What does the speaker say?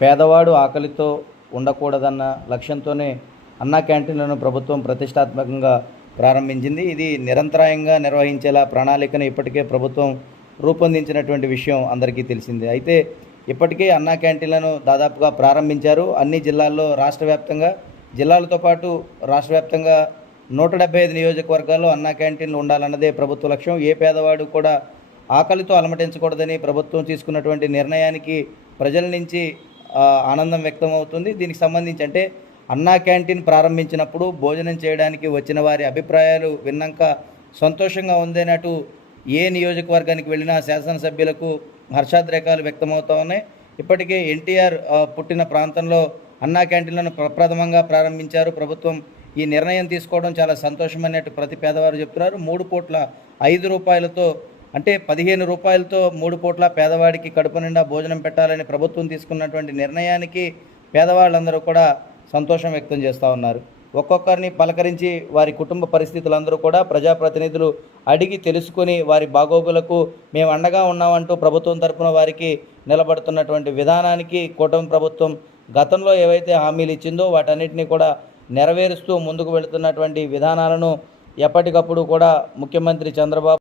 పేదవాడు ఆకలితో ఉండకూడదన్న లక్ష్యంతోనే అన్నా క్యాంటీన్లను ప్రభుత్వం ప్రతిష్టాత్మకంగా ప్రారంభించింది. ఇది నిరంతరాయంగా నిర్వహించేలా ప్రణాళికను ఇప్పటికే ప్రభుత్వం రూపొందించినటువంటి విషయం అందరికీ తెలిసిందే. అయితే ఇప్పటికే అన్నా క్యాంటీన్లను దాదాపుగా ప్రారంభించారు. అన్ని జిల్లాల్లో జిల్లాలతో పాటు రాష్ట్ర వ్యాప్తంగా 175 నియోజకవర్గాల్లో అన్నా క్యాంటీన్లు ఉండాలన్నదే ప్రభుత్వ లక్ష్యం. ఏ పేదవాడు కూడా ఆకలితో అలమటించకూడదని ప్రభుత్వం తీసుకున్నటువంటి నిర్ణయానికి ప్రజల నుంచి ఆనందం వ్యక్తమవుతుంది. దీనికి సంబంధించి అంటే అన్నా క్యాంటీన్ ప్రారంభించినప్పుడు భోజనం చేయడానికి వచ్చిన వారి అభిప్రాయాలు విన్నాక సంతోషంగా ఉందని అటు ఏ నియోజకవర్గానికి వెళ్ళినా శాసనసభ్యులకు హర్షాద్రేకాలు వ్యక్తమవుతూ ఉన్నాయి. ఇప్పటికే ఎన్టీఆర్ పుట్టిన ప్రాంతంలో అన్నా క్యాంటీన్లను ప్రప్రథమంగా ప్రారంభించారు ప్రభుత్వం. ఈ నిర్ణయం తీసుకోవడం చాలా సంతోషం అన్నట్టు ప్రతి పేదవారు చెప్తున్నారు. 3 పూట్ల 5 రూపాయలతో అంటే 15 రూపాయలతో 3 పూట్ల పేదవాడికి కడుపు నిండా భోజనం పెట్టాలని ప్రభుత్వం తీసుకున్నటువంటి నిర్ణయానికి పేదవాళ్ళందరూ కూడా సంతోషం వ్యక్తం చేస్తూ ఉన్నారు. ఒక్కొక్కరిని పలకరించి వారి కుటుంబ పరిస్థితులందరూ కూడా ప్రజాప్రతినిధులు అడిగి తెలుసుకొని వారి బాగోగులకు మేము అండగా ఉన్నామంటూ ప్రభుత్వం తరపున వారికి నిలబడుతున్నటువంటి విధానానికి కూటమి ప్రభుత్వం గతంలో ఏవైతే హామీలు ఇచ్చిందో వాటన్నిటిని కూడా నెరవేరుస్తూ ముందుకు వెళుతున్నటువంటి విధానాలను ఎప్పటికప్పుడు కూడా ముఖ్యమంత్రి చంద్రబాబు